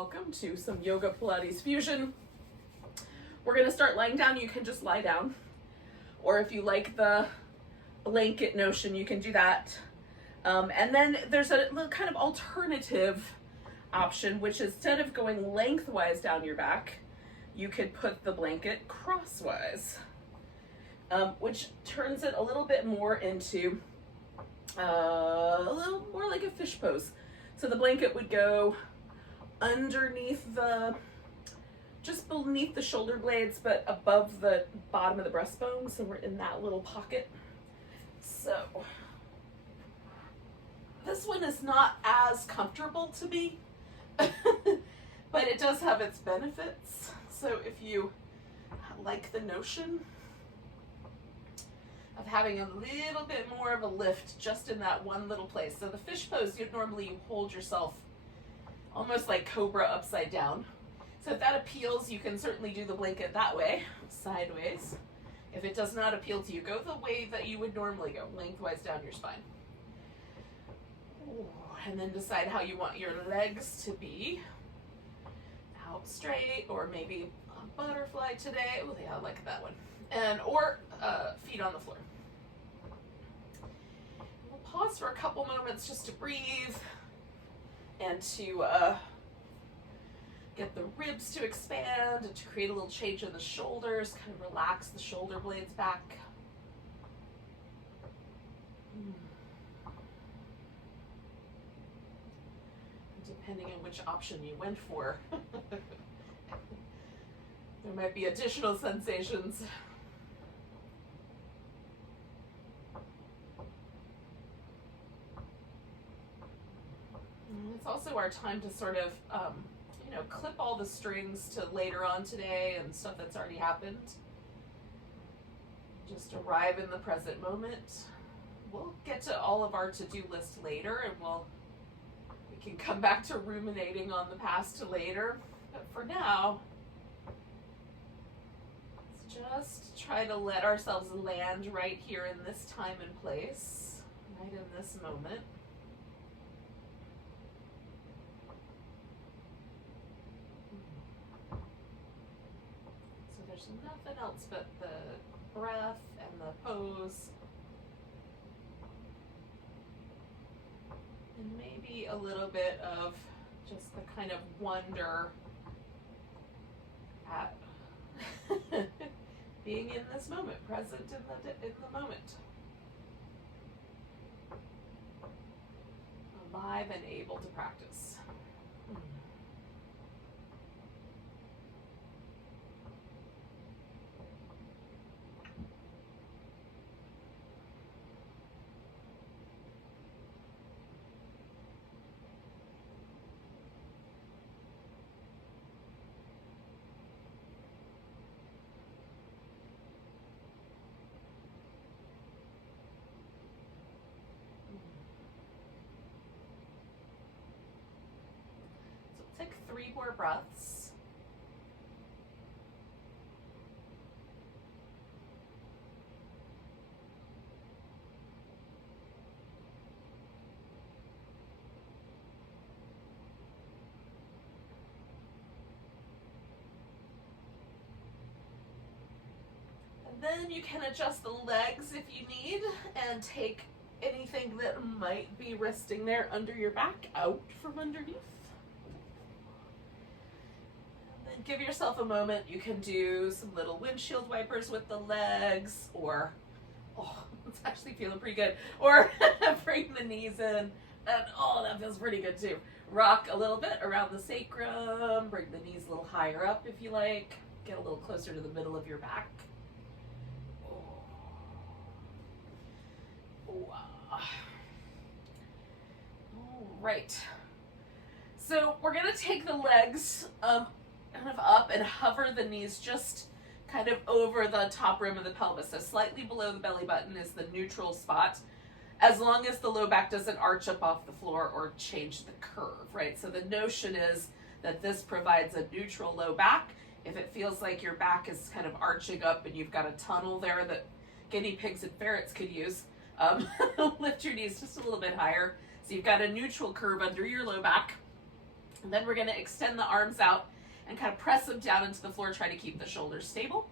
welcome to some yoga Pilates fusion. We're going to start lying down. You can just lie down, or if you like the blanket notion, you can do that. And then there's a little kind of alternative option, which instead of going lengthwise down your back, you could put the blanket crosswise, which turns it a little bit more into a little more like a fish pose. So the blanket would go underneath just beneath the shoulder blades, but above the bottom of the breastbone. So we're in that little pocket. So this one is not as comfortable to me, but it does have its benefits. So if you like the notion of having a little bit more of a lift just in that one little place. So the fish pose, you hold yourself almost like cobra upside down. So if that appeals, you can certainly do the blanket that way, sideways. If it does not appeal to you, go the way that you would normally go, lengthwise down your spine. Ooh, and then decide how you want your legs to be. Out straight, or maybe a butterfly today. Oh yeah, I like that one. Or feet on the floor. We'll pause for a couple moments just to breathe and to get the ribs to expand and to create a little change in the shoulders, kind of relax the shoulder blades back. Depending on which option you went for, there might be additional sensations. It's also our time to sort of, clip all the strings to later on today and stuff that's already happened. Just arrive in the present moment. We'll get to all of our to-do list later, and we can come back to ruminating on the past later. But for now, let's just try to let ourselves land right here in this time and place, right in this moment. Nothing else but the breath and the pose, and maybe a little bit of just the kind of wonder at being in this moment, present in the moment, alive and able to practice. Take 3 more breaths. And then you can adjust the legs if you need, and take anything that might be resting there under your back out from underneath. Give yourself a moment. You can do some little windshield wipers with the legs, or, it's actually feeling pretty good, or bring the knees in, and that feels pretty good too. Rock a little bit around the sacrum, bring the knees a little higher up if you like, get a little closer to the middle of your back. All right. So we're gonna take the legs kind of up and hover the knees just kind of over the top rim of the pelvis. So slightly below the belly button is the neutral spot, as long as the low back doesn't arch up off the floor or change the curve, right? So the notion is that this provides a neutral low back. If it feels like your back is kind of arching up and you've got a tunnel there that guinea pigs and ferrets could use, lift your knees just a little bit higher. So you've got a neutral curve under your low back. And then we're going to extend the arms out and kind of press them down into the floor, try to keep the shoulders stable.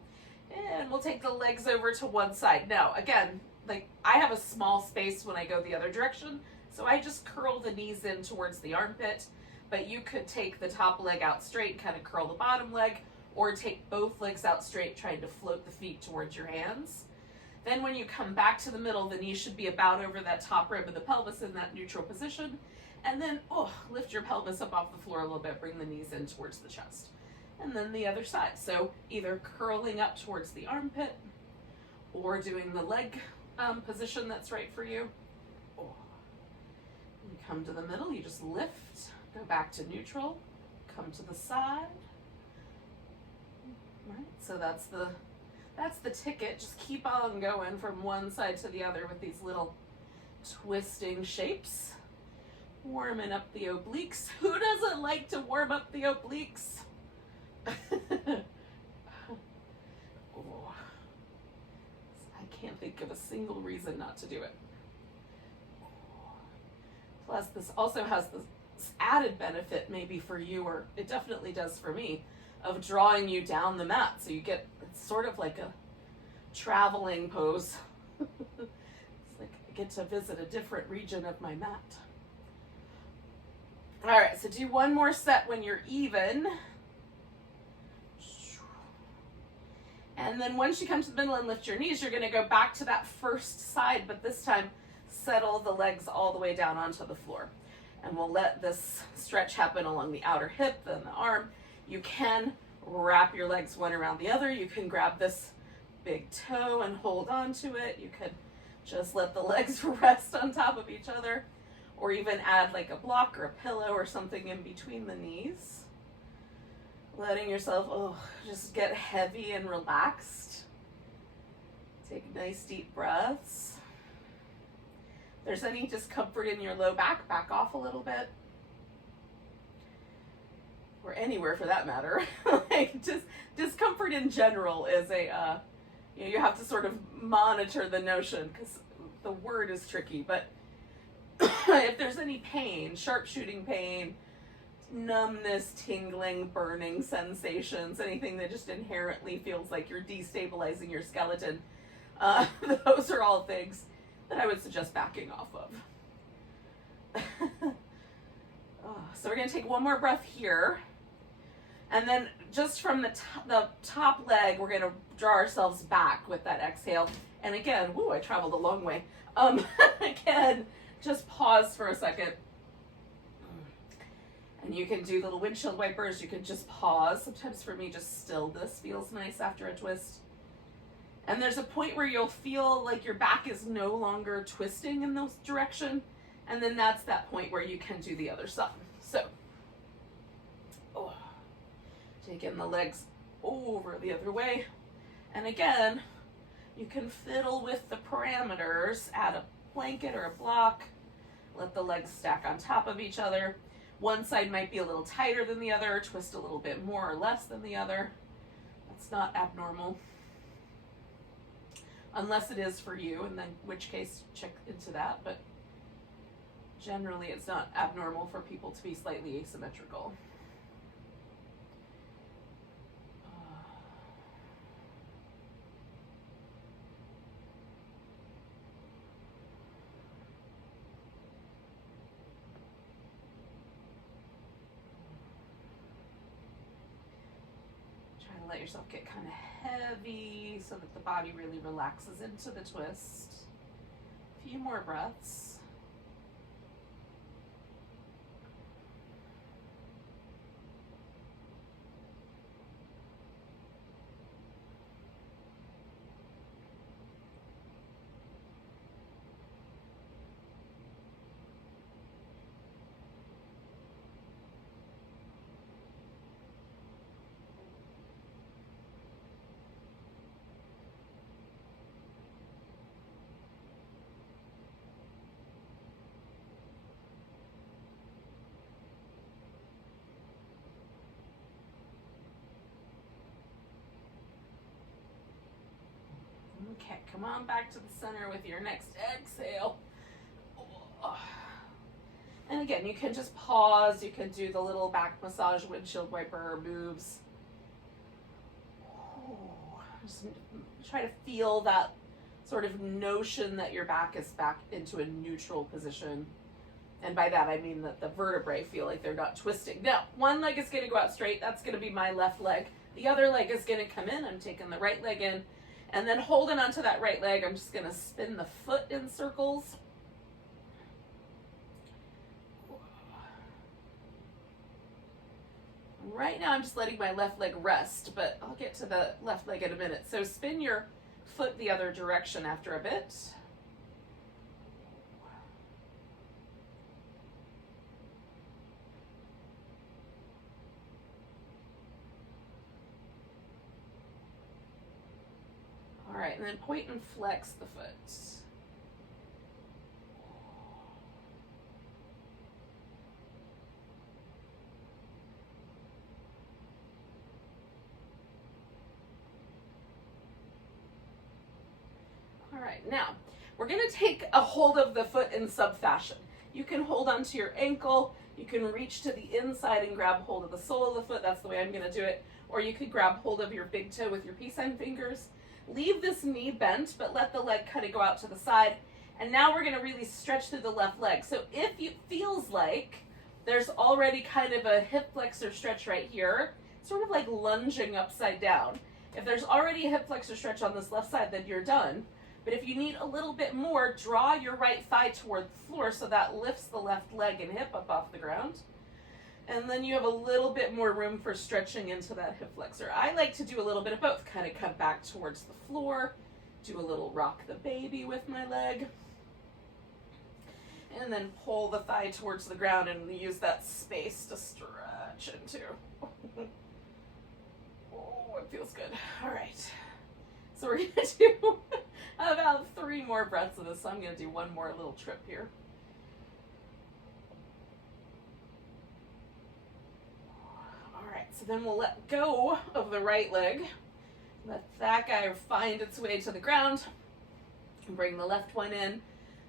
And we'll take the legs over to one side. Now, again, like I have a small space when I go the other direction, so I just curl the knees in towards the armpit, but you could take the top leg out straight and kind of curl the bottom leg, or take both legs out straight, trying to float the feet towards your hands. Then when you come back to the middle, the knees should be about over that top rib of the pelvis in that neutral position. And then, lift your pelvis up off the floor a little bit, bring the knees in towards the chest. And then the other side. So either curling up towards the armpit or doing the leg position that's right for you. You come to the middle, you just lift, go back to neutral, come to the side. Right, so that's the ticket. Just keep on going from one side to the other with these little twisting shapes. Warming up the obliques. Who doesn't like to warm up the obliques? I can't think of a single reason not to do it. Plus, this also has this added benefit, maybe for you, or it definitely does for me, of drawing you down the mat. So you get, it's sort of like a traveling pose. It's like I get to visit a different region of my mat. All right, so do one more set when you're even. And then once you come to the middle and lift your knees, you're gonna go back to that first side, but this time settle the legs all the way down onto the floor. And we'll let this stretch happen along the outer hip, then the arm. You can wrap your legs one around the other. You can grab this big toe and hold on to it. You could just let the legs rest on top of each other, or even add like a block or a pillow or something in between the knees. Letting yourself just get heavy and relaxed. Take nice deep breaths. If there's any discomfort in your low back, back off a little bit. Or anywhere for that matter. Like just discomfort in general is a, you have to sort of monitor the notion, because the word is tricky, but if there's any pain, sharp shooting pain, numbness, tingling, burning sensations, anything that just inherently feels like you're destabilizing your skeleton, those are all things that I would suggest backing off of. So we're going to take one more breath here. And then just from the top leg, we're going to draw ourselves back with that exhale. And again, I traveled a long way. Again, just pause for a second. And you can do little windshield wipers. You can just pause. Sometimes for me, just stillness feels nice after a twist. And there's a point where you'll feel like your back is no longer twisting in this direction. And then that's that point where you can do the other side. So, taking the legs over the other way. And again, you can fiddle with the parameters. Add a blanket or a block. Let the legs stack on top of each other. One side might be a little tighter than the other, twist a little bit more or less than the other. That's not abnormal. Unless it is for you, and then in which case check into that, but generally it's not abnormal for people to be slightly asymmetrical. Let yourself get kind of heavy so that the body really relaxes into the twist. A few more breaths. Okay, come on back to the center with your next exhale. And And again, you can just pause. You can do the little back massage, windshield wiper moves. Just try to feel that sort of notion that your back is back into a neutral position. And by that, I mean that the vertebrae feel like they're not twisting. Now, one leg is going to go out straight. That's going to be my left leg. The other leg is going to come in. I'm taking the right leg in. And then holding onto that right leg, I'm just going to spin the foot in circles. Right now, I'm just letting my left leg rest, but I'll get to the left leg in a minute. So spin your foot the other direction after a bit. All right, and then point and flex the foot. All right, now we're going to take a hold of the foot in sub-fashion. You can hold onto your ankle. You can reach to the inside and grab hold of the sole of the foot. That's the way I'm going to do it. Or you could grab hold of your big toe with your peace sign fingers. Leave this knee bent, but let the leg kind of go out to the side. And now we're going to really stretch through the left leg. So if it feels like there's already kind of a hip flexor stretch right here, sort of like lunging upside down. If there's already a hip flexor stretch on this left side, then you're done. But if you need a little bit more, draw your right thigh toward the floor so that lifts the left leg and hip up off the ground. And then you have a little bit more room for stretching into that hip flexor. I like to do a little bit of both, kind of come back towards the floor, do a little rock the baby with my leg, and then pull the thigh towards the ground and use that space to stretch into. Oh, it feels good. All right. So we're going to do about 3 more breaths of this. So I'm going to do one more little trip here. So then we'll let go of the right leg. Let that guy find its way to the ground. And bring the left one in.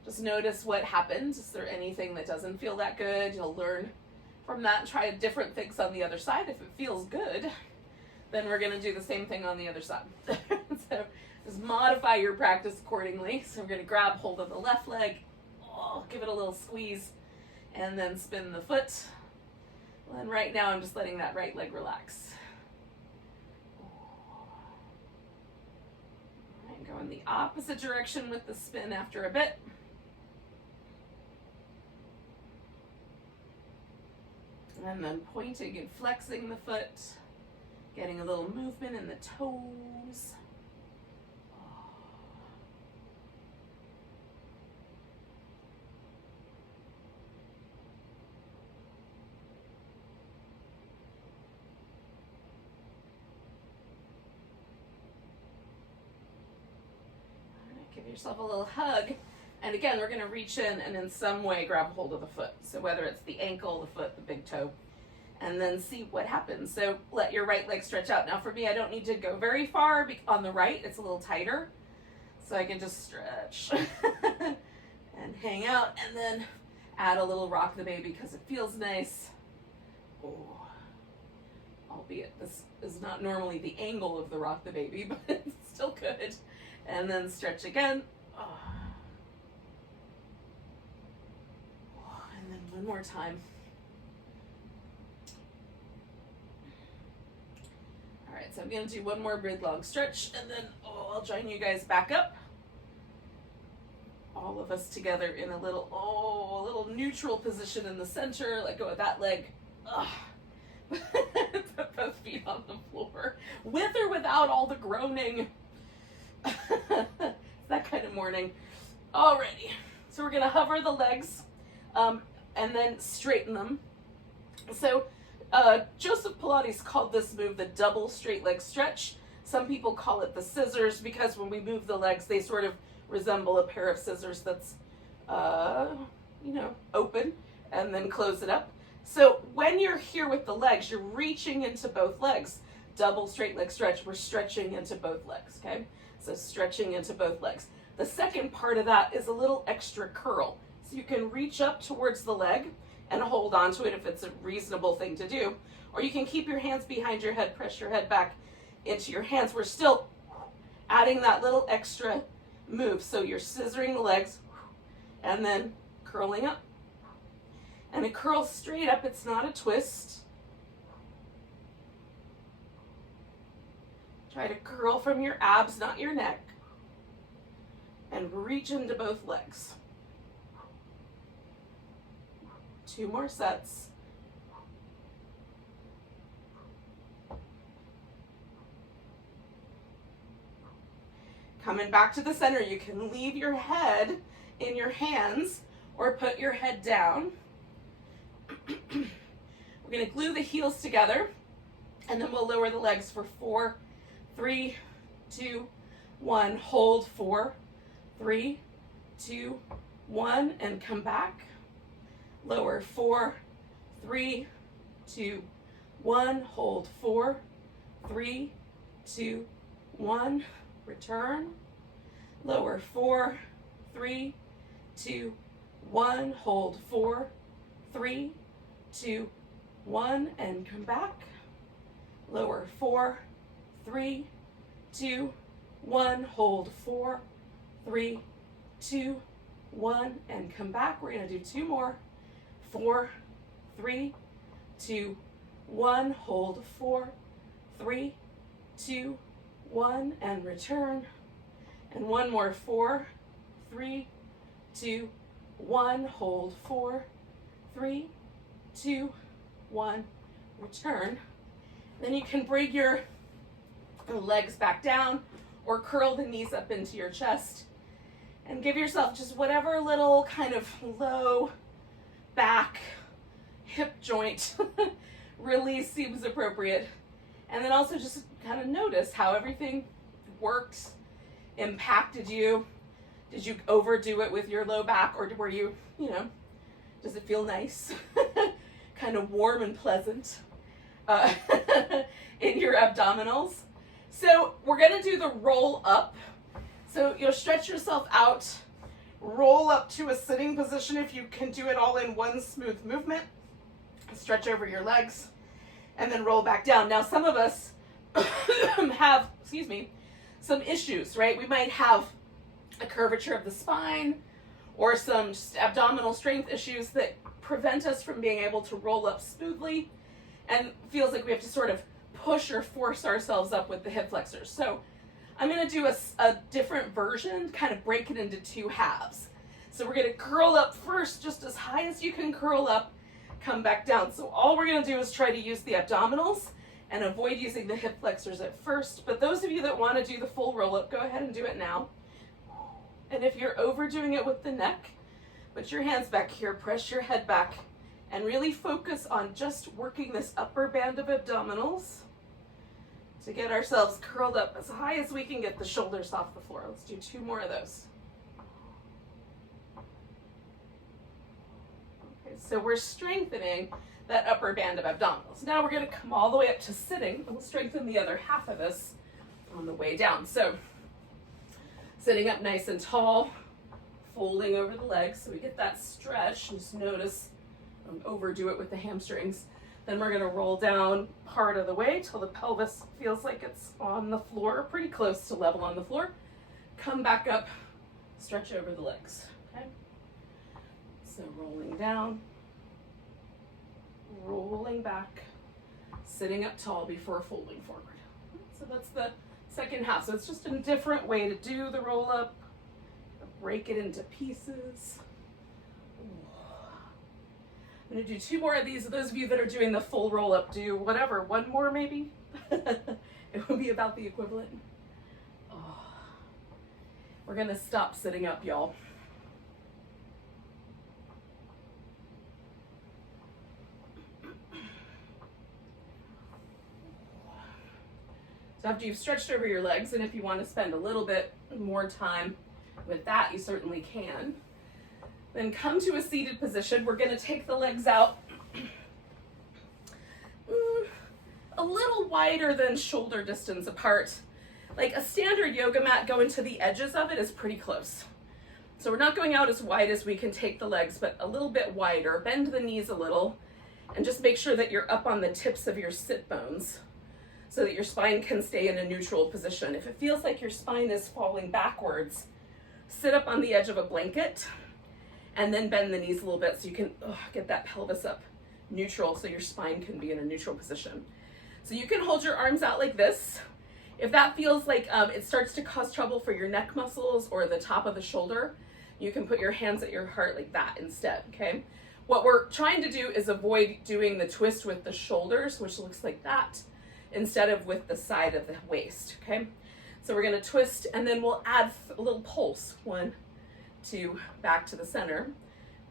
Just notice what happens. Is there anything that doesn't feel that good? You'll learn from that and try different things on the other side. If it feels good, then we're going to do the same thing on the other side. So just modify your practice accordingly. So we're going to grab hold of the left leg. Oh, give it a little squeeze. And then spin the foot. And right now I'm just letting that right leg relax. All right, go in the opposite direction with the spin after a bit. And then pointing and flexing the foot, getting a little movement in the toes. Give yourself a little hug. And again, we're going to reach in and in some way grab hold of the foot. So whether it's the ankle, the foot, the big toe, and then see what happens. So let your right leg stretch out. Now for me, I don't need to go very far. On the right, it's a little tighter. So I can just stretch and hang out and then add a little rock the baby because it feels nice. Oh, albeit this is not normally the angle of the rock the baby, but it's still good. And then stretch again. Oh. And then one more time. All right, so I'm going to do one more big long stretch, and then I'll join you guys back up. All of us together in a little neutral position in the center. Let go of that leg. Put both feet on the floor, with or without all the groaning. It's that kind of morning. Alrighty, so we're gonna hover the legs and then straighten them. So Joseph Pilates called this move the double straight leg stretch. Some people call it the scissors because when we move the legs, they sort of resemble a pair of scissors that's open and then close it up. So when you're here with the legs, you're reaching into both legs. Double straight leg stretch, we're stretching into both legs, okay? So stretching into both legs. The second part of that is a little extra curl. So you can reach up towards the leg and hold on to it if it's a reasonable thing to do. Or you can keep your hands behind your head, press your head back into your hands. We're still adding that little extra move. So you're scissoring the legs and then curling up. And it curls straight up, it's not a twist. Try to curl from your abs, not your neck. And reach into both legs. 2 more sets. Coming back to the center, you can leave your head in your hands or put your head down. We're going to glue the heels together, and then we'll lower the legs for 4, 3, 2, 1. Hold 4, 3, 2, 1, and come back. Lower 4, 3, 2, 1. Hold 4, 3, 2, 1. Return. Lower 4, 3, 2, 1. Hold 4, 3, 2, 1, and come back. Lower 4, 3, 2, 1. Hold 4, 3, 2, 1, and come back. We're going to do 2 more. 4, 3, 2, 1. Hold 4, 3, 2, 1, and return. And 1 more. 4, 3, 2, 1. Hold 4, 3, 2, 1. Return. Then you can bring your legs back down or curl the knees up into your chest and give yourself just whatever little kind of low back hip joint release seems appropriate. And then also just kind of notice how everything worked, impacted you. Did you overdo it with your low back, or were you, does it feel nice? Kind of warm and pleasant in your abdominals. So we're going to do the roll up. So you'll stretch yourself out, roll up to a sitting position if you can do it all in one smooth movement. Stretch over your legs and then roll back down. Now some of us have, some issues, right? We might have a curvature of the spine or some just abdominal strength issues that prevent us from being able to roll up smoothly, and feels like we have to sort of push or force ourselves up with the hip flexors. So I'm going to do a different version, kind of break it into 2 halves. So we're going to curl up first, just as high as you can curl up, come back down. So all we're going to do is try to use the abdominals and avoid using the hip flexors at first. But those of you that want to do the full roll up, go ahead and do it now. And if you're overdoing it with the neck, put your hands back here, press your head back, and really focus on just working this upper band of abdominals to get ourselves curled up as high as we can get the shoulders off the floor. Let's do 2 more of those. Okay, so we're strengthening that upper band of abdominals. Now we're going to come all the way up to sitting, and we'll strengthen the other half of this on the way down. So sitting up nice and tall, folding over the legs so we get that stretch. Just notice, don't overdo it with the hamstrings. Then we're going to roll down part of the way till the pelvis feels like it's on the floor, pretty close to level on the floor. Come back up, stretch over the legs. Okay? So rolling down, rolling back, sitting up tall before folding forward. So that's the second half. So it's just a different way to do the roll up. Break it into pieces. I'm going to do 2 more of these. Those of you that are doing the full roll up, do whatever, 1 more maybe. It would be about the equivalent. Oh. We're going to stop sitting up, y'all. So after you've stretched over your legs, and if you want to spend a little bit more time with that, you certainly can. Then come to a seated position. We're going to take the legs out a little wider than shoulder distance apart. Like a standard yoga mat going to the edges of it is pretty close. So we're not going out as wide as we can take the legs, but a little bit wider. Bend the knees a little and just make sure that you're up on the tips of your sit bones so that your spine can stay in a neutral position. If it feels like your spine is falling backwards, sit up on the edge of a blanket and then bend the knees a little bit so you can get that pelvis up neutral so your spine can be in a neutral position. So you can hold your arms out like this. If that feels like it starts to cause trouble for your neck muscles or the top of the shoulder, you can put your hands at your heart like that instead, okay? What we're trying to do is avoid doing the twist with the shoulders, which looks like that, instead of with the side of the waist, okay? So we're gonna twist and then we'll add a little pulse. 1, 2, back to the center.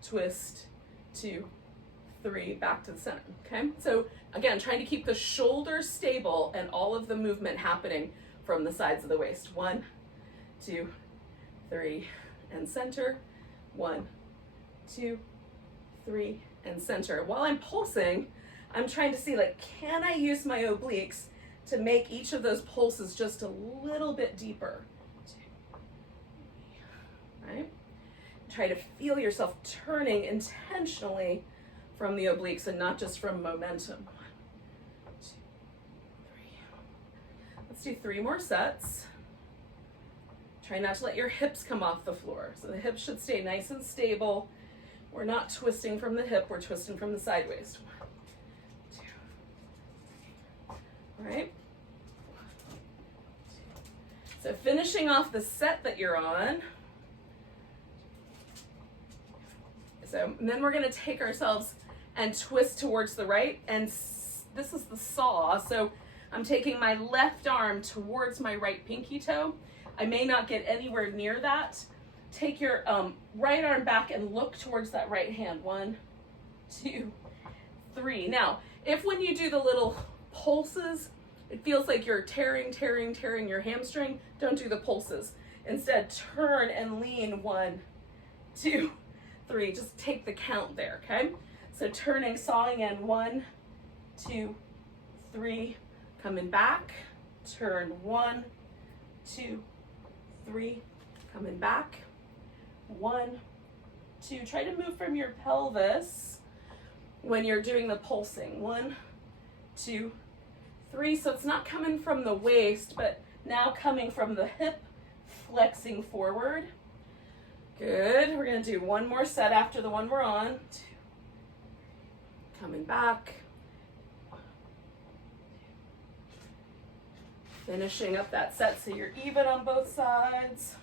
Twist, 2, 3, back to the center, okay? So again, trying to keep the shoulders stable and all of the movement happening from the sides of the waist. 1, 2, 3, and center. 1, 2, 3, and center. While I'm pulsing, I'm trying to see, like, can I use my obliques to make each of those pulses just a little bit deeper? 2, 3, right? Try to feel yourself turning intentionally from the obliques and not just from momentum. 1, 2, 3. Let's do 3 more sets. Try not to let your hips come off the floor. So the hips should stay nice and stable. We're not twisting from the hip, we're twisting from the side waist. 1, 2, 3. All right. 1, 2. So finishing off the set that you're on. So and then we're gonna take ourselves and twist towards the right, and this is the saw. So I'm taking my left arm towards my right pinky toe. I may not get anywhere near that. Take your right arm back and look towards that right hand. 1, 2, 3. Now, if when you do the little pulses, it feels like you're tearing your hamstring, don't do the pulses. Instead, turn and lean. 1, 2, 3. Just take the count there, okay? So turning, sawing in. 1, 2, 3. Coming back. Turn. 1, 2, 3. Coming back. 1, 2. Try to move from your pelvis when you're doing the pulsing. 1, 2, 3. So it's not coming from the waist, but now coming from the hip, flexing forward. Good. We're going to do 1 more set after the one we're on. 2, coming back. 1, 2. Finishing up that set so you're even on both sides.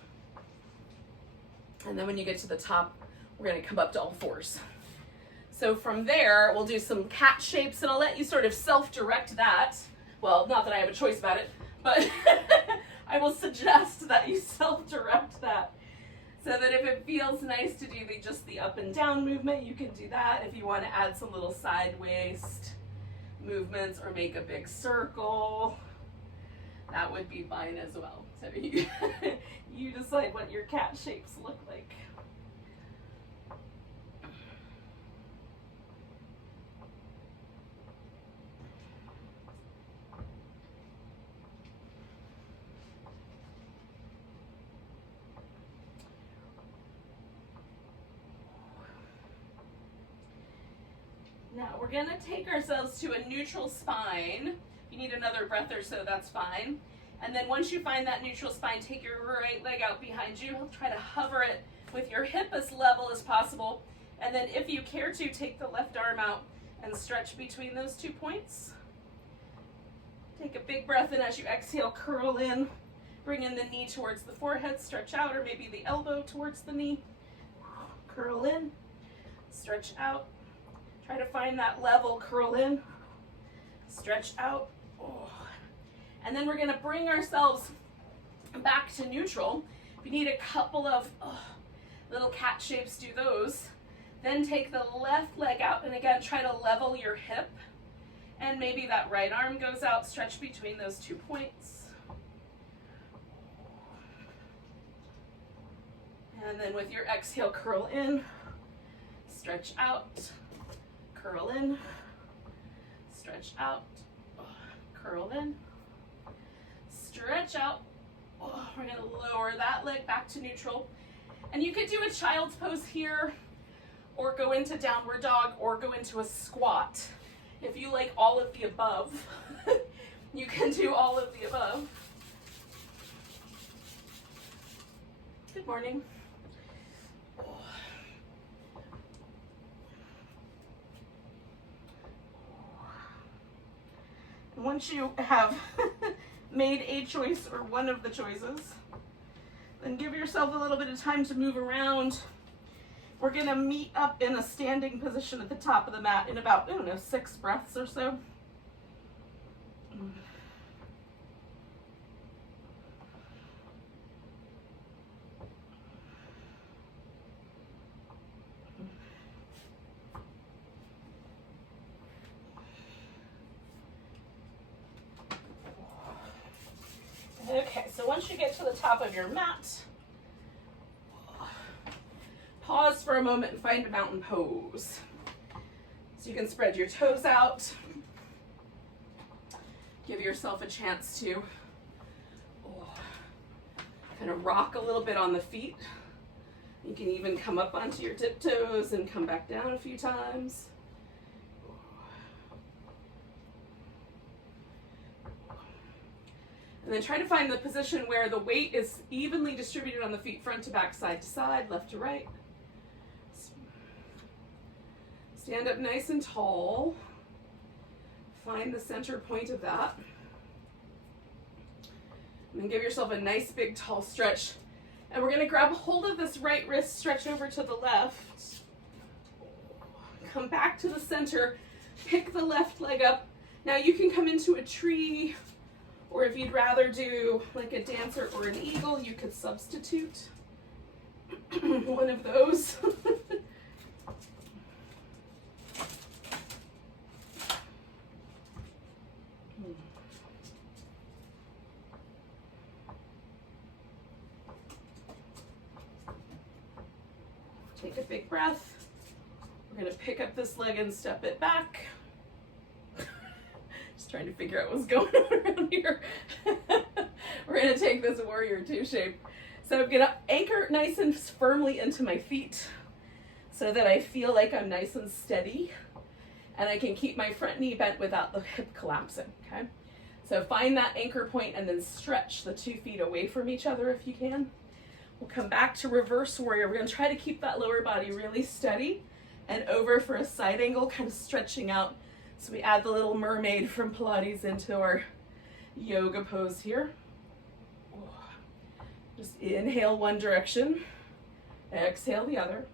And then when you get to the top, we're going to come up to all fours. So from there, we'll do some cat shapes, and I'll let you sort of self-direct that. Well, not that I have a choice about it, but I will suggest that you self-direct that. So that if it feels nice to do just the up and down movement, you can do that. If you want to add some little side waist movements or make a big circle, that would be fine as well. So you decide what your cat shapes look like. Now we're going to take ourselves to a neutral spine. If you need another breath or so, that's fine. And then once you find that neutral spine, take your right leg out behind you. Try to hover it with your hip as level as possible. And then if you care to, take the left arm out and stretch between those 2 points. Take a big breath in as you exhale, curl in. Bring in the knee towards the forehead, stretch out, or maybe the elbow towards the knee. Curl in, stretch out. Try to find that level, curl in, stretch out. Oh. And then we're gonna bring ourselves back to neutral. If you need a couple of little cat shapes, do those. Then take the left leg out and again, try to level your hip. And maybe that right arm goes out, stretch between those 2 points. And then with your exhale, curl in, stretch out, curl in, stretch out, curl in, stretch out. We're going to lower that leg back to neutral. And you could do a child's pose here, or go into downward dog, or go into a squat. If you like all of the above, you can do all of the above. Good morning. Once you have made a choice or one of the choices, then give yourself a little bit of time to move around. We're gonna meet up in a standing position at the top of the mat in about, I don't know, 6 breaths or so. Okay, so once you get to the top of your mat, pause for a moment and find a mountain pose. So you can spread your toes out. Give yourself a chance to kind of rock a little bit on the feet. You can even come up onto your tiptoes and come back down a few times. And then try to find the position where the weight is evenly distributed on the feet, front to back, side to side, left to right. Stand up nice and tall. Find the center point of that. And then give yourself a nice big tall stretch. And we're gonna grab hold of this right wrist, stretch over to the left. Come back to the center, pick the left leg up. Now you can come into a tree, or if you'd rather do like a dancer or an eagle, you could substitute one of those. Take a big breath. We're gonna pick up this leg and step it back. Just trying to figure out what's going on around here. We're gonna take this warrior 2 shape. So I'm gonna anchor nice and firmly into my feet so that I feel like I'm nice and steady and I can keep my front knee bent without the hip collapsing, okay? So find that anchor point and then stretch the 2 feet away from each other if you can. We'll come back to reverse warrior. We're gonna try to keep that lower body really steady and over for a side angle, kind of stretching out. So we add the little mermaid from Pilates into our yoga pose here. Just inhale one direction, exhale the other.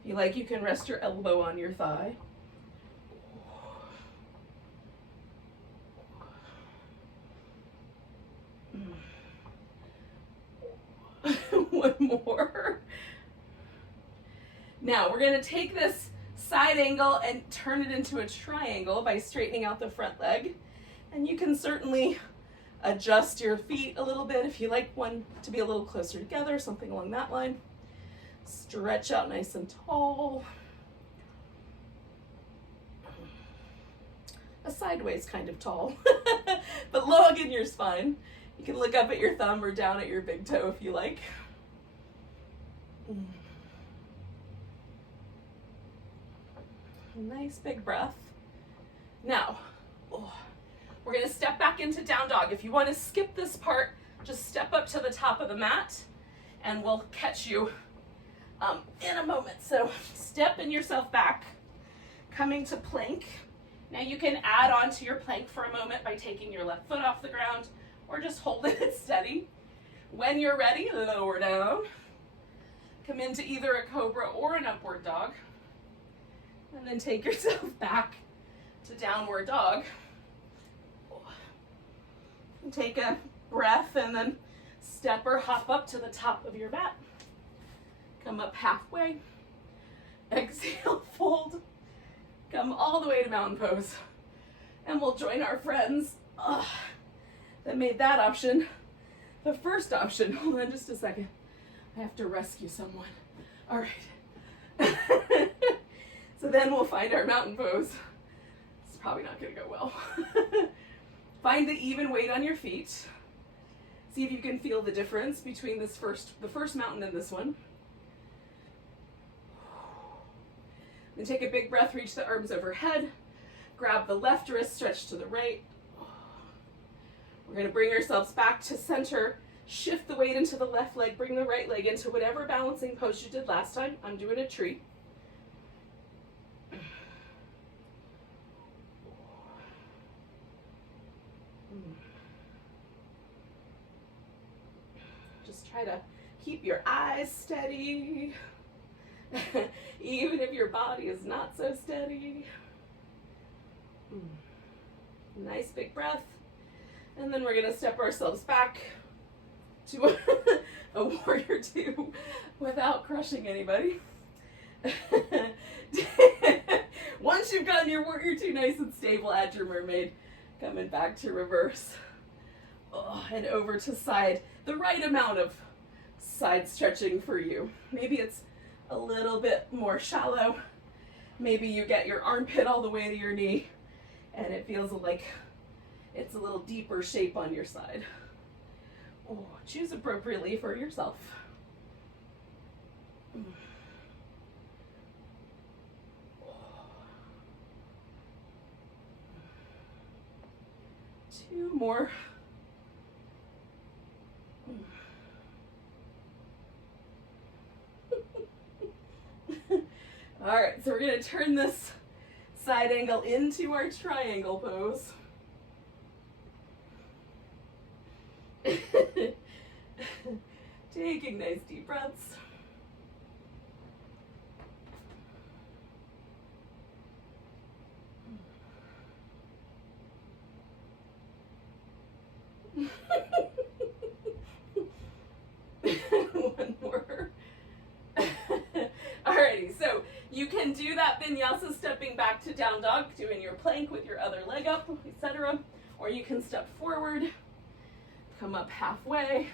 If you like, you can rest your elbow on your thigh. One more. Now we're gonna take this side angle and turn it into a triangle by straightening out the front leg. And you can certainly adjust your feet a little bit if you like one to be a little closer together, something along that line. Stretch out nice and tall. A sideways kind of tall, but long in your spine. You can look up at your thumb or down at your big toe if you like. Nice big breath. Now, we're gonna step back into down dog. If you wanna skip this part, just step up to the top of the mat and we'll catch you in a moment. So stepping yourself back, coming to plank. Now you can add on to your plank for a moment by taking your left foot off the ground or just holding it steady. When you're ready, lower down. Come into either a cobra or an upward dog. And then take yourself back to downward dog. And take a breath and then step or hop up to the top of your mat. Come up halfway. Exhale, fold. Come all the way to mountain pose. And we'll join our friends that made that option the first option. Hold on just a second. I have to rescue someone. All right. So then we'll find our mountain pose. It's probably not gonna go well. Find the even weight on your feet. See if you can feel the difference between the first mountain and this one. Then take a big breath, reach the arms overhead, grab the left wrist, stretch to the right. We're going to bring ourselves back to center, shift the weight into the left leg, bring the right leg into whatever balancing pose you did last time. I'm doing a tree. Just try to keep your eyes steady, even if your body is not so steady. Nice big breath. And then we're going to step ourselves back to a warrior two without crushing anybody. Once you've gotten your warrior two nice and stable, add your mermaid, coming back to reverse. And over to side. The right amount of side stretching for you. Maybe it's a little bit more shallow. Maybe you get your armpit all the way to your knee and it feels like it's a little deeper shape on your side. Choose appropriately for yourself. Two more. All right, so we're going to turn this side angle into our triangle pose. Taking nice deep breaths. One more. Alrighty, so you can do that vinyasa stepping back to down dog, doing your plank with your other leg up, etc. Or you can step forward, come up halfway,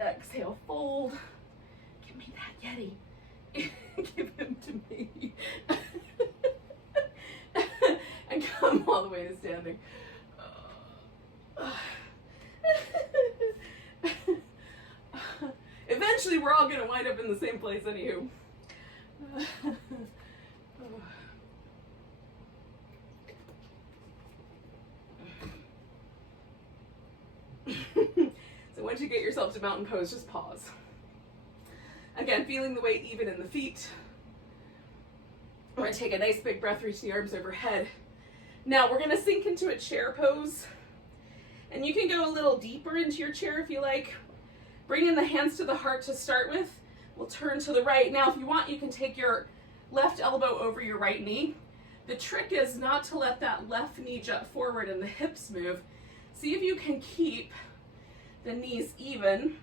exhale, fold. Give me that Yeti. Give him to me. And come all the way to standing. Eventually, we're all going to wind up in the same place, anywho. So once you get yourself to mountain pose, just pause. Again, feeling the weight even in the feet. We're going to take a nice big breath, reach the arms overhead. Now we're going to sink into a chair pose. And you can go a little deeper into your chair if you like. Bring in the hands to the heart to start with. We'll turn to the right. Now, if you want, you can take your left elbow over your right knee. The trick is not to let that left knee jut forward and the hips move. See if you can keep the knees even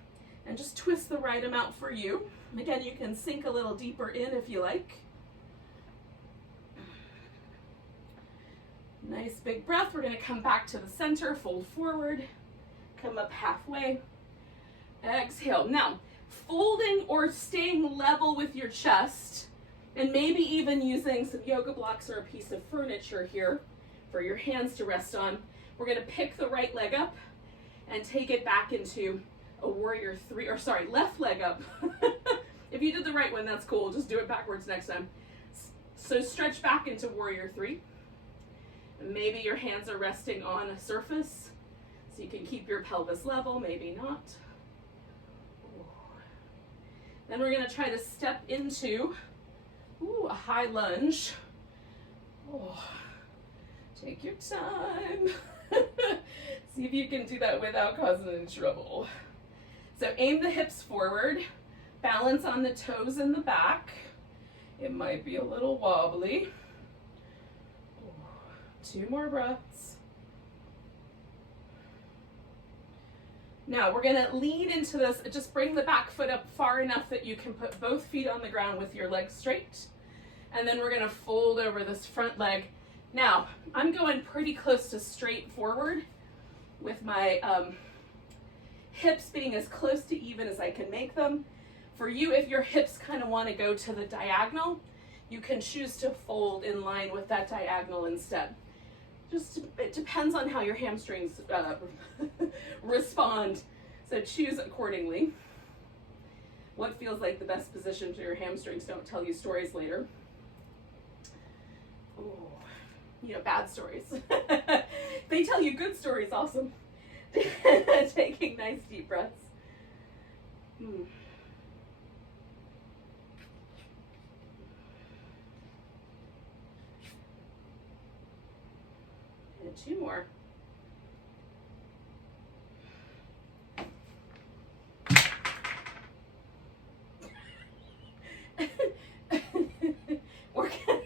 and just twist the right amount for you. Again, you can sink a little deeper in if you like. Nice big breath. We're going to come back to the center, fold forward, come up halfway. Exhale. Now, folding or staying level with your chest, and maybe even using some yoga blocks or a piece of furniture here for your hands to rest on. We're going to pick the right leg up and take it back into a warrior three, or sorry, left leg up. If you did the right one, that's cool. Just do it backwards next time. So stretch back into warrior three. And maybe your hands are resting on a surface, so you can keep your pelvis level, maybe not. Then we're going to try to step into a high lunge. Take your time. See if you can do that without causing any trouble. So aim the hips forward, balance on the toes in the back. It might be a little wobbly. 2 more breaths. Now we're going to lean into this. Just bring the back foot up far enough that you can put both feet on the ground with your legs straight. And then we're going to fold over this front leg. Now, I'm going pretty close to straight forward with my hips being as close to even as I can make them. For you, if your hips kind of want to go to the diagonal, you can choose to fold in line with that diagonal instead. It depends on how your hamstrings respond So choose accordingly. What feels like the best position so your hamstrings don't tell you stories later? Oh, you know, bad stories. They tell you good stories, awesome. Taking nice deep breaths. And 2 more. We're gonna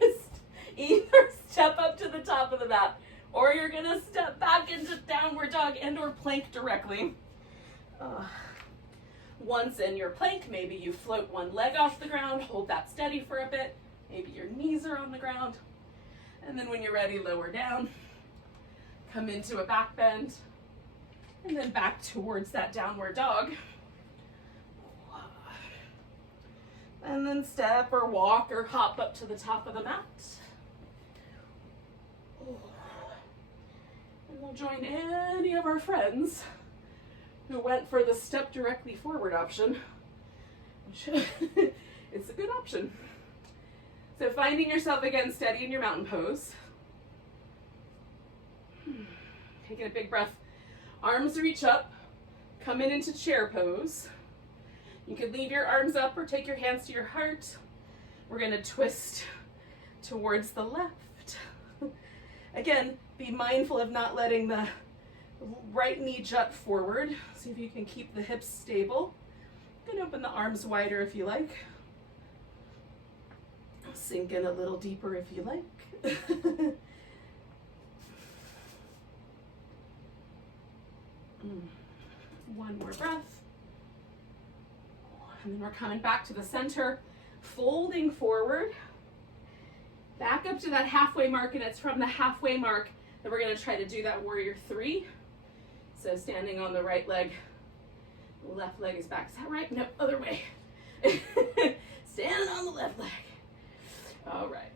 either step up to the top of the mat, or you're gonna step back into downward dog and or plank directly. Once in your plank, maybe you float one leg off the ground, hold that steady for a bit. Maybe your knees are on the ground. And then when you're ready, lower down, come into a back bend, and then back towards that downward dog. And then step or walk or hop up to the top of the mat. And we'll join any of our friends who went for the step directly forward option. It's a good option. So finding yourself again steady in your mountain pose. Taking a big breath. Arms reach up. Come in into chair pose. You can leave your arms up or take your hands to your heart. We're going to twist towards the left. Again, be mindful of not letting the right knee jut forward. See if you can keep the hips stable. You can open the arms wider if you like. Sink in a little deeper if you like. One more breath. And then we're coming back to the center, folding forward, back up to that halfway mark, and it's from the halfway mark that we're going to try to do that warrior 3. So standing on the right leg, the left leg is back. Is that right? No, other way. Standing on the left leg. All right.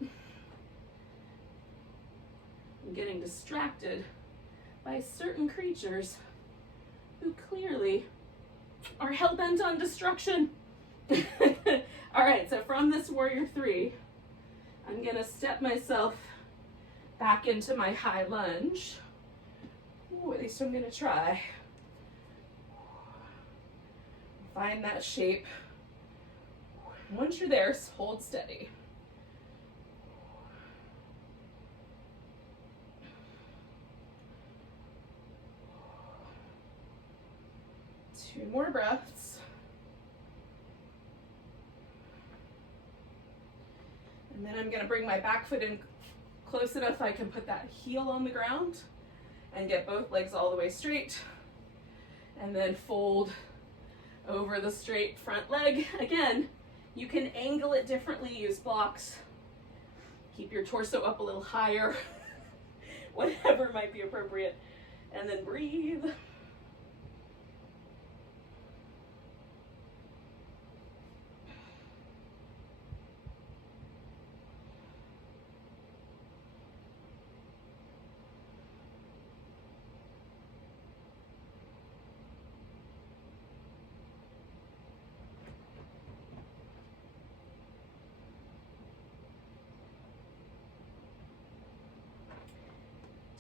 I'm getting distracted by certain creatures who clearly are hell-bent on destruction. All right, so from this warrior 3, I'm gonna step myself back into my high lunge. Ooh, at least I'm gonna try. Find that shape. Once you're there, hold steady. Two more breaths. And then I'm going to bring my back foot in close enough I can put that heel on the ground and get both legs all the way straight. And then fold over the straight front leg. Again, you can angle it differently, use blocks. Keep your torso up a little higher, whatever might be appropriate. And then breathe.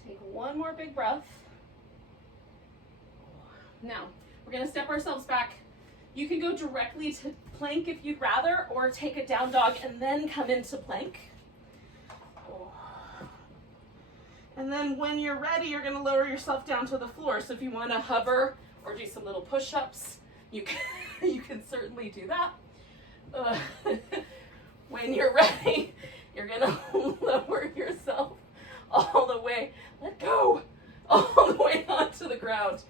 Take one more big breath. Now, we're going to step ourselves back. You can go directly to plank if you'd rather, or take a down dog and then come into plank. And then when you're ready, you're going to lower yourself down to the floor. So if you want to hover or do some little push-ups, you can certainly do that. When you're ready, you're going to lower yourself all the way, let go, all the way onto the ground.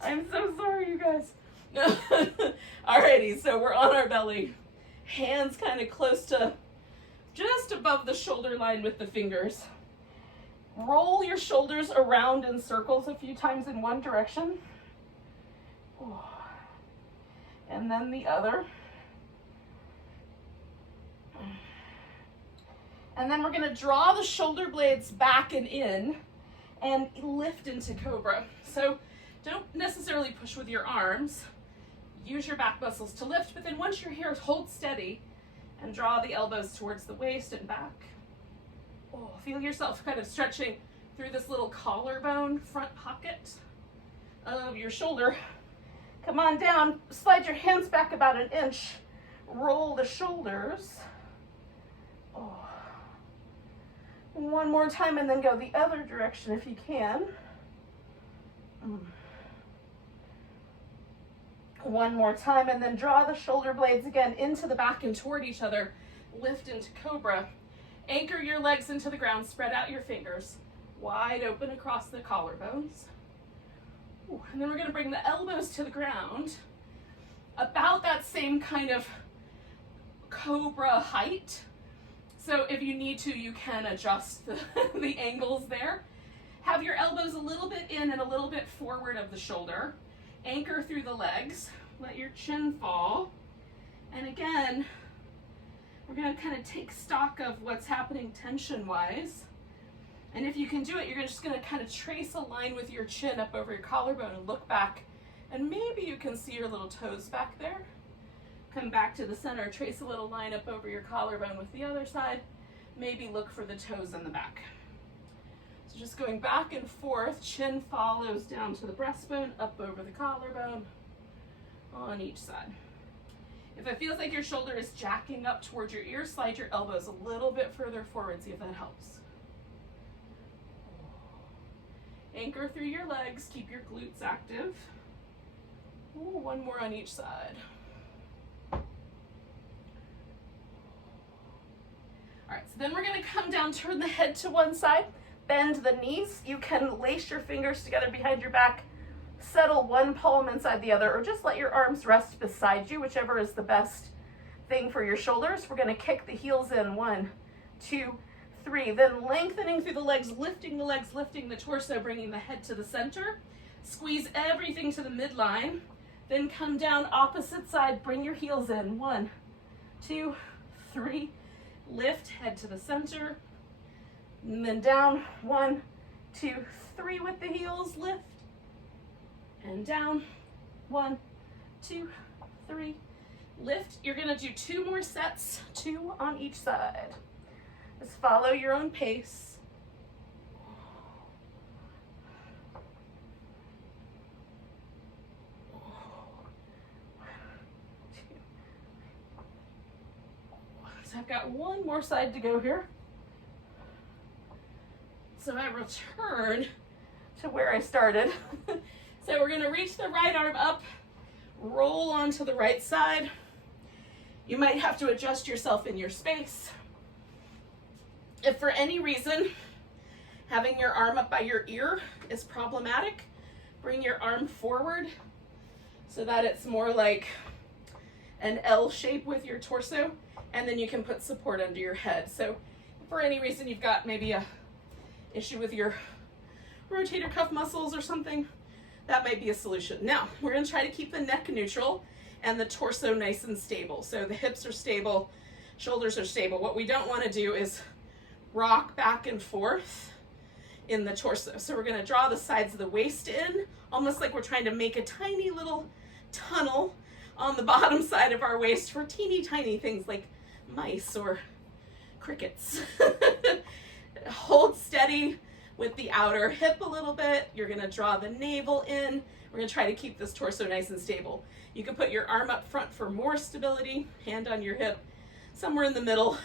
I'm so sorry, you guys. Alrighty, so we're on our belly. Hands kind of close to just above the shoulder line with the fingers. Roll your shoulders around in circles a few times in one direction. And then the other. And then we're going to draw the shoulder blades back and in and lift into cobra. So Don't necessarily push with your arms. Use your back muscles to lift, but then once you're here, hold steady and draw the elbows towards the waist and back. Oh, feel yourself kind of stretching through this little collarbone front pocket of your shoulder. Come on down, slide your hands back about an inch, roll the shoulders. Oh. One more time and then go the other direction if you can. One more time and then draw the shoulder blades again into the back and toward each other. Lift into cobra. Anchor your legs into the ground, spread out your fingers, wide open across the collarbones. Ooh, and then we're going to bring the elbows to the ground, about that same kind of cobra height. So if you need to, you can adjust the angles there. Have your elbows a little bit in and a little bit forward of the shoulder. Anchor through the legs. Let your chin fall. And again, we're going to kind of take stock of what's happening tension-wise. And if you can do it, you're just going to kind of trace a line with your chin up over your collarbone and look back. And maybe you can see your little toes back there. Come back to the center, trace a little line up over your collarbone with the other side. Maybe look for the toes in the back. So just going back and forth, chin follows down to the breastbone, up over the collarbone, on each side. If it feels like your shoulder is jacking up towards your ear, slide your elbows a little bit further forward, see if that helps. Anchor through your legs, keep your glutes active. Ooh, one more on each side. All right, so then we're gonna come down, turn the head to one side, bend the knees. You can lace your fingers together behind your back, settle one palm inside the other, or just let your arms rest beside you, whichever is the best thing for your shoulders. We're gonna kick the heels in, 1, 2, 3. Then lengthening through the legs, lifting the torso, bringing the head to the center. Squeeze everything to the midline. Then come down opposite side, bring your heels in, 1, 2, 3. Lift, head to the center, and then down, 1, 2, 3 with the heels, lift, and down, 1, 2, 3, lift. You're gonna do 2 more sets, 2 on each side. Just follow your own pace. So I've got one more side to go here. So I return to where I started. So we're gonna reach the right arm up, roll onto the right side. You might have to adjust yourself in your space. If for any reason having your arm up by your ear is problematic, bring your arm forward so that it's more like an L shape with your torso, and then you can put support under your head. So if for any reason you've got maybe a issue with your rotator cuff muscles or something, that might be a solution. Now, we're gonna try to keep the neck neutral and the torso nice and stable. So the hips are stable, shoulders are stable. What we don't wanna do is rock back and forth in the torso. So we're gonna draw the sides of the waist in, almost like we're trying to make a tiny little tunnel on the bottom side of our waist for teeny tiny things like mice or crickets. Hold steady with the outer hip a little bit. You're gonna draw the navel in. We're gonna try to keep this torso nice and stable. You can put your arm up front for more stability, hand on your hip, somewhere in the middle,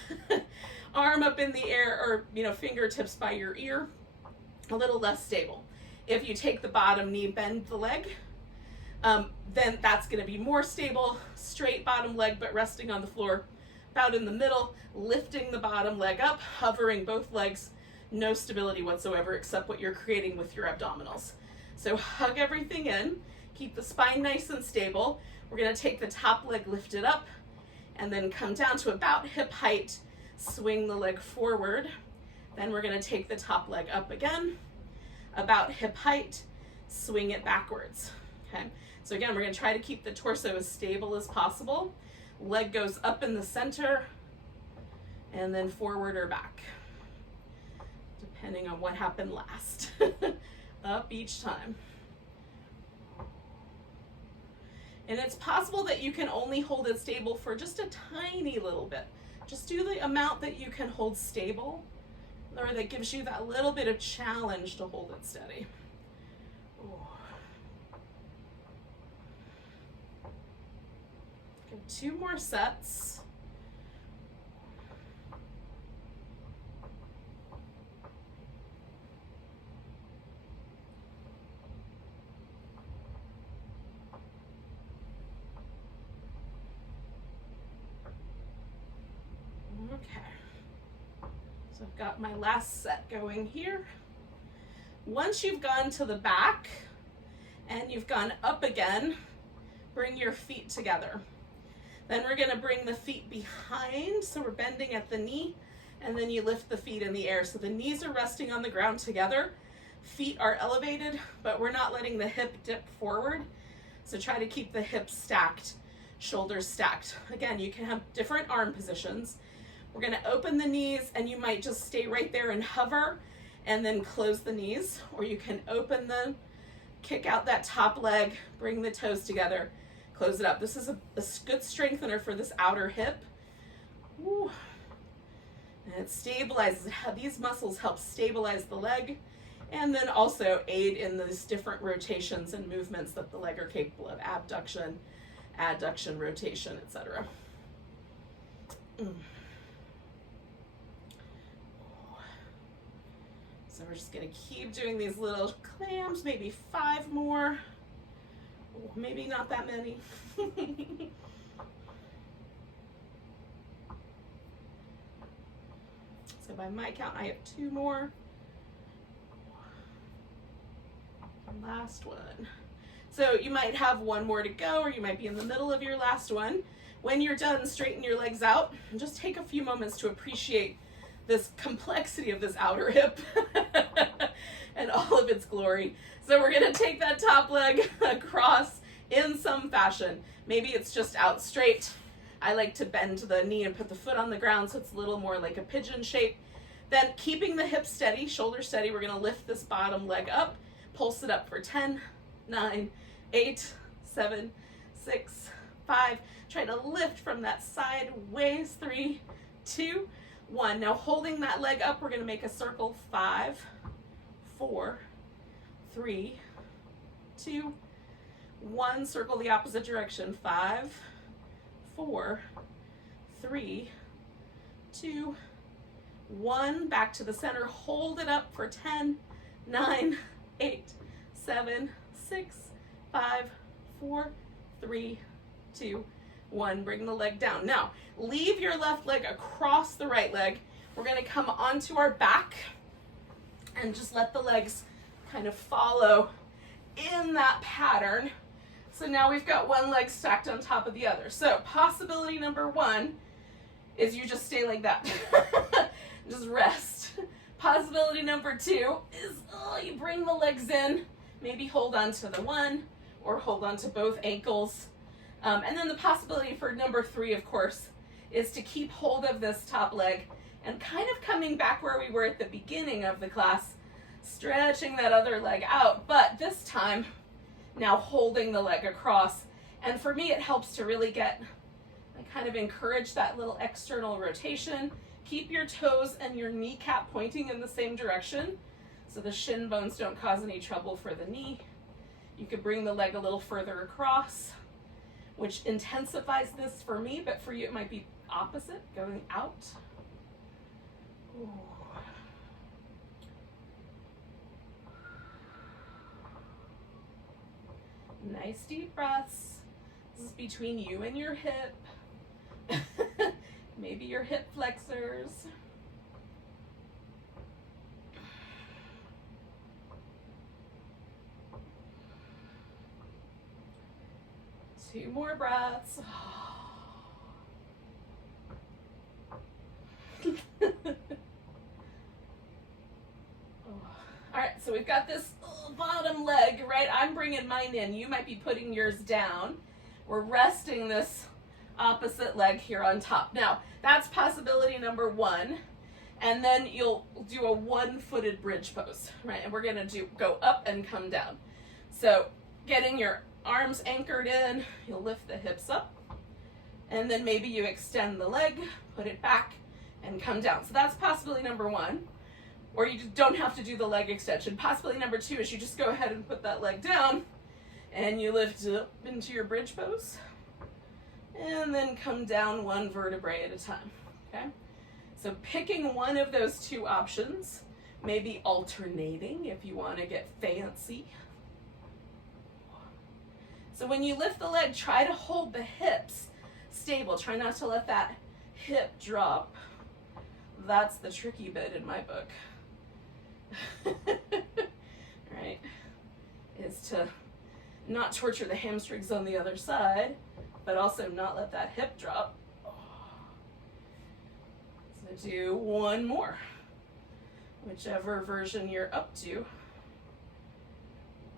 arm up in the air, or fingertips by your ear, a little less stable. If you take the bottom knee, bend the leg, then that's gonna be more stable, straight bottom leg, but resting on the floor, about in the middle, lifting the bottom leg up, hovering both legs, no stability whatsoever except what you're creating with your abdominals. So hug everything in, keep the spine nice and stable. We're gonna take the top leg lifted up and then come down to about hip height, swing the leg forward. Then we're gonna take the top leg up again, about hip height, swing it backwards, okay? So again, we're gonna try to keep the torso as stable as possible. Leg goes up in the center and then forward or back, depending on what happened last. Up each time. And it's possible that you can only hold it stable for just a tiny little bit. Just do the amount that you can hold stable, or that gives you that little bit of challenge to hold it steady. Ooh. Okay, 2 more sets. Okay, so I've got my last set going here. Once you've gone to the back and you've gone up again, bring your feet together. Then we're gonna bring the feet behind, so we're bending at the knee, and then you lift the feet in the air. So the knees are resting on the ground together, feet are elevated, but we're not letting the hip dip forward. So try to keep the hips stacked, shoulders stacked. Again, you can have different arm positions. We're gonna open the knees, and you might just stay right there and hover and then close the knees, or you can open them, kick out that top leg, bring the toes together, close it up. This is a good strengthener for this outer hip. Woo. And it stabilizes. These muscles help stabilize the leg, and then also aid in these different rotations and movements that the leg are capable of: abduction, adduction, rotation, etc. So we're just gonna keep doing these little clams, maybe 5 more. Oh, maybe not that many. So by my count, I have 2 more. And last one. So you might have 1 more to go, or you might be in the middle of your last one. When you're done, straighten your legs out and just take a few moments to appreciate this complexity of this outer hip and all of its glory. So we're gonna take that top leg across in some fashion. Maybe it's just out straight. I like to bend the knee and put the foot on the ground so it's a little more like a pigeon shape. Then keeping the hips steady, shoulders steady, we're gonna lift this bottom leg up, pulse it up for 10, 9, 8, 7, 6, 5. Try to lift from that sideways, 3, 2, 1. Now holding that leg up, we're gonna make a circle. 5, 4, 3, 2, 1. Circle the opposite direction. 5, 4, 3, 2, 1. Back to the center. Hold it up for 10, 9, 8, 7, 6, 5, 4, 3, 2, 1. Bring the leg down. Now, leave your left leg across the right leg. We're gonna come onto our back and just let the legs kind of follow in that pattern. So now we've got one leg stacked on top of the other. So possibility number 1 is you just stay like that. Just rest. Possibility number 2 is you bring the legs in, maybe hold on to the one or hold on to both ankles. And then the possibility for number 3, of course, is to keep hold of this top leg and kind of coming back where we were at the beginning of the class, stretching that other leg out, but this time now holding the leg across. And for me, it helps to really kind of encourage that little external rotation. Keep your toes and your kneecap pointing in the same direction so the shin bones don't cause any trouble for the knee. You could bring the leg a little further across, which intensifies this for me, but for you it might be opposite, going out. Ooh. Nice deep breaths. This is between you and your hip. Maybe your hip flexors. Two more breaths. All right, so we've got this bottom leg, right? I'm bringing mine in. You might be putting yours down. We're resting this opposite leg here on top. Now, that's possibility number 1. And then you'll do a one-footed bridge pose, right? And we're gonna go up and come down. So getting your arms anchored in, you'll lift the hips up, and then maybe you extend the leg, put it back, and come down. So that's possibility number one. Or you just don't have to do the leg extension. Possibility number two is you just go ahead and put that leg down, and you lift it up into your bridge pose, and then come down one vertebrae at a time, okay? So picking one of those two options, maybe alternating if you want to get fancy. So when you lift the leg, try to hold the hips stable. Try not to let that hip drop. That's the tricky bit in my book. Right? Is to not torture the hamstrings on the other side, but also not let that hip drop. So do one more, whichever version you're up to.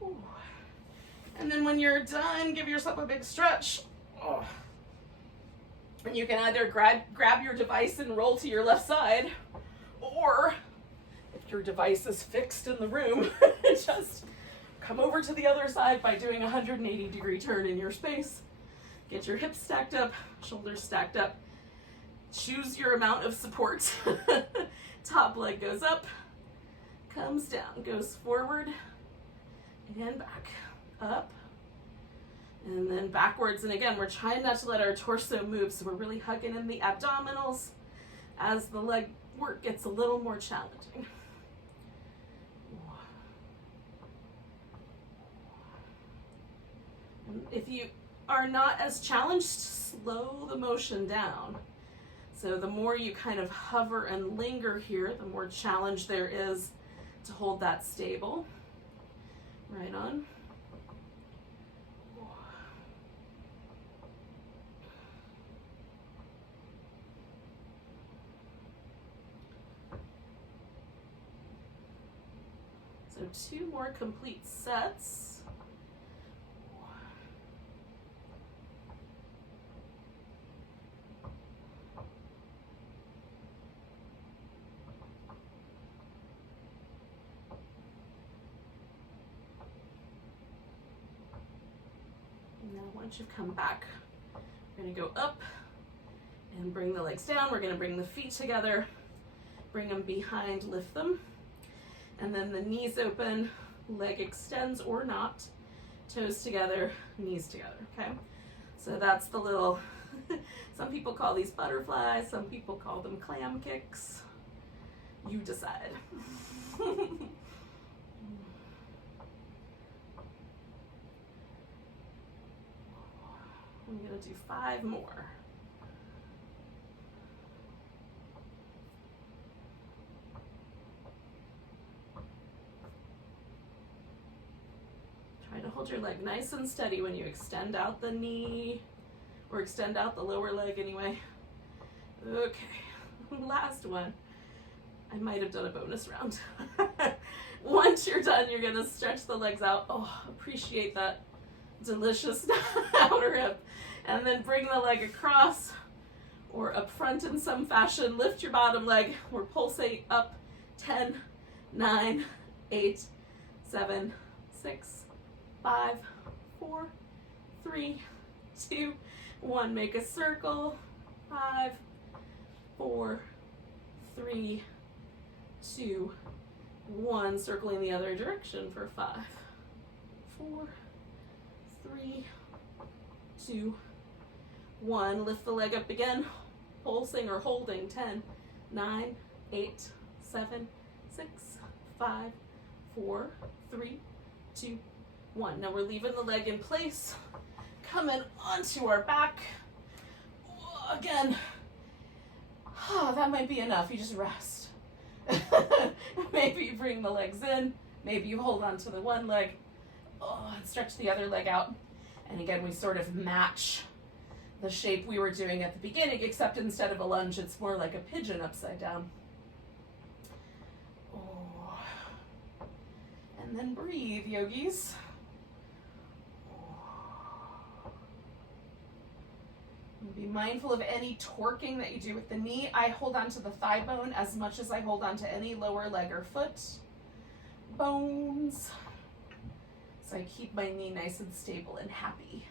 Ooh. And then when you're done, give yourself a big stretch. Oh. And you can either grab your device and roll to your left side, or if your device is fixed in the room, just come over to the other side by doing a 180-degree turn in your space. Get your hips stacked up, shoulders stacked up. Choose your amount of support. Top leg goes up, comes down, goes forward, and back, up, and then backwards. And again, we're trying not to let our torso move, so we're really hugging in the abdominals as the leg work gets a little more challenging. If you are not as challenged, slow the motion down. So the more you kind of hover and linger here, the more challenge there is to hold that stable. Right on. So 2 more complete sets. Now once you've come back, we're going to go up and bring the legs down. We're going to bring the feet together, bring them behind, lift them, and then the knees open, leg extends or not, toes together, knees together, okay? So that's the little, some people call these butterflies, some people call them clam kicks. You decide. I'm going to do 5 more. Try to hold your leg nice and steady when you extend out the knee, or extend out the lower leg anyway. Okay, last one. I might have done a bonus round. Once you're done, you're going to stretch the legs out. Oh, appreciate that delicious outer hip. And then bring the leg across or up front in some fashion. Lift your bottom leg. We're pulsate up. 10, 9, 8, 7, 6, 5, 4, 3, 2, 1. Make a circle. 5, 4, 3, 2, 1. Circling the other direction for 5, 4, 3, 2, 1. Lift the leg up again, pulsing or holding. 10, 9, 8, 7, 6, 5, 4, 3, 2, 1. Now we're leaving the leg in place, coming onto our back. Again, that might be enough. You just rest. Maybe you bring the legs in, maybe you hold on to the one leg, and stretch the other leg out. And again, we sort of match the shape we were doing at the beginning, except instead of a lunge, it's more like a pigeon upside down. Oh. And then breathe, yogis. Be mindful of any torquing that you do with the knee. I hold on to the thigh bone as much as I hold on to any lower leg or foot bones. So I keep my knee nice and stable and happy.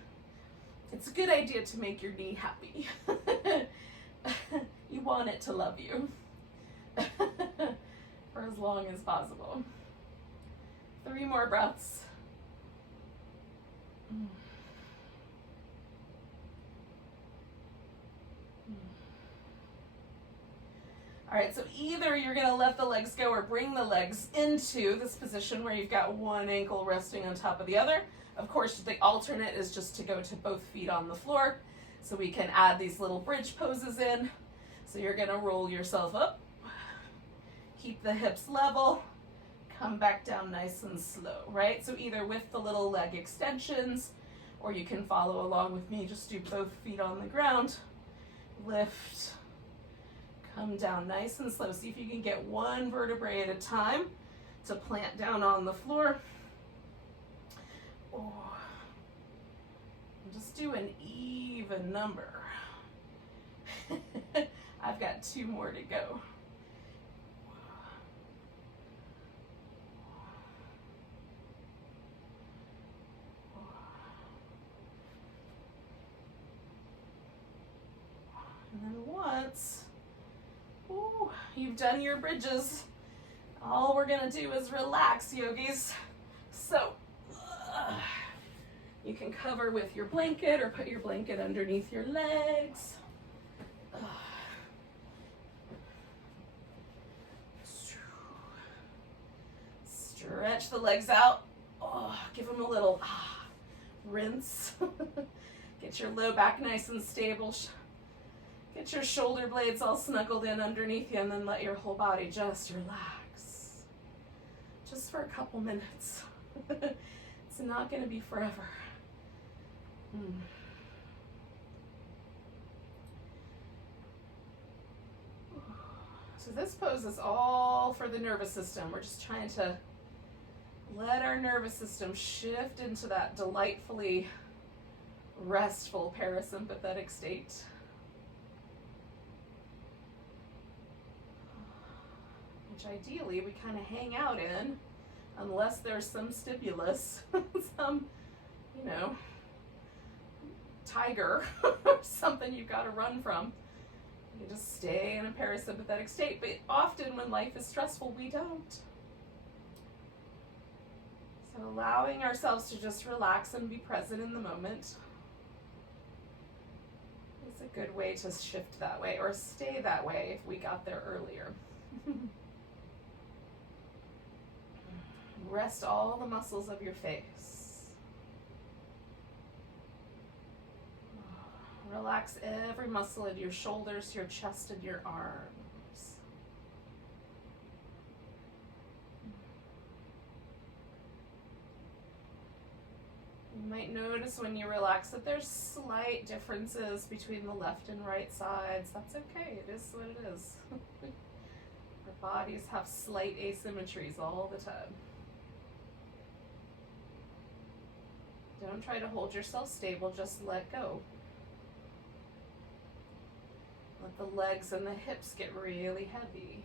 It's a good idea to make your knee happy. You want it to love you for as long as possible. 3 more breaths. All right, so either you're gonna let the legs go or bring the legs into this position where you've got one ankle resting on top of the other. Of course, the alternate is just to go to both feet on the floor. So we can add these little bridge poses in. So you're gonna roll yourself up, keep the hips level, come back down nice and slow, right? So either with the little leg extensions, or you can follow along with me, just do both feet on the ground, lift, come down nice and slow. See if you can get one vertebrae at a time to plant down on the floor. Oh. Just do an even number. I've got 2 more to go. And then once you've done your bridges, all we're gonna do is relax, yogis. So you can cover with your blanket or put your blanket underneath your legs. Stretch the legs out. Give them a little rinse. Get your low back nice and stable. Get your shoulder blades all snuggled in underneath you, and then let your whole body just relax. Just for a couple minutes. It's not going to be forever. So this pose is all for the nervous system. We're just trying to let our nervous system shift into that delightfully restful parasympathetic state. Which ideally we kind of hang out in, unless there's some stimulus, some, tiger or something you've got to run from. You just stay in a parasympathetic state. But often when life is stressful, we don't. So allowing ourselves to just relax and be present in the moment is a good way to shift that way, or stay that way if we got there earlier. Rest all the muscles of your face. Relax every muscle in your shoulders, your chest, and your arms. You might notice when you relax that there's slight differences between the left and right sides. That's okay, it is what it is. Our bodies have slight asymmetries all the time. Don't try to hold yourself stable, just let go. Let the legs and the hips get really heavy.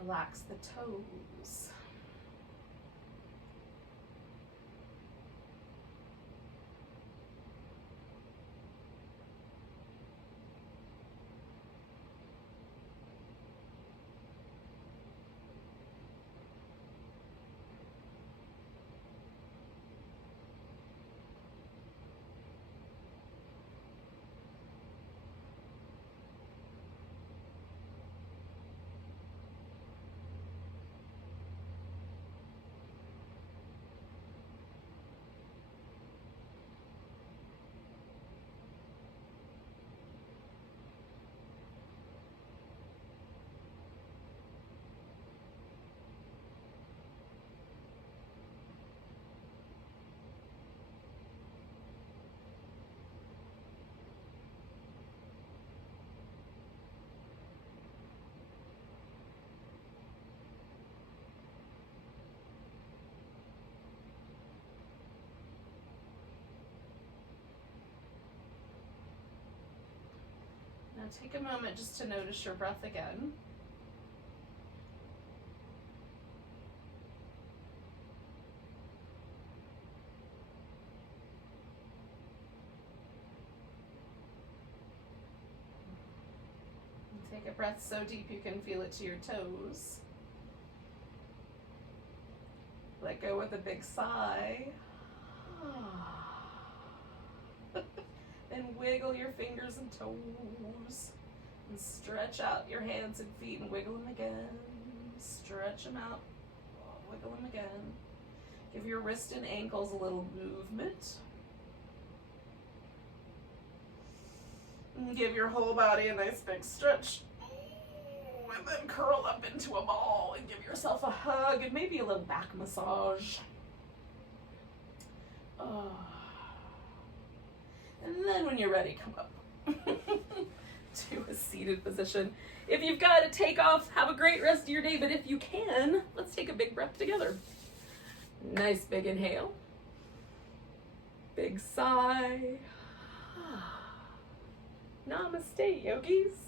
Relax the toes. Now take a moment just to notice your breath again. Take a breath so deep you can feel it to your toes. Let go with a big sigh. Then wiggle your fingers and toes. And stretch out your hands and feet and wiggle them again. Stretch them out. Wiggle them again. Give your wrist and ankles a little movement. And give your whole body a nice big stretch. And then curl up into a ball and give yourself a hug and maybe a little back massage. And then when you're ready, come up to a seated position. If you've got to take off, have a great rest of your day, but if you can, let's take a big breath together. Nice big inhale. Big sigh. Namaste, yogis.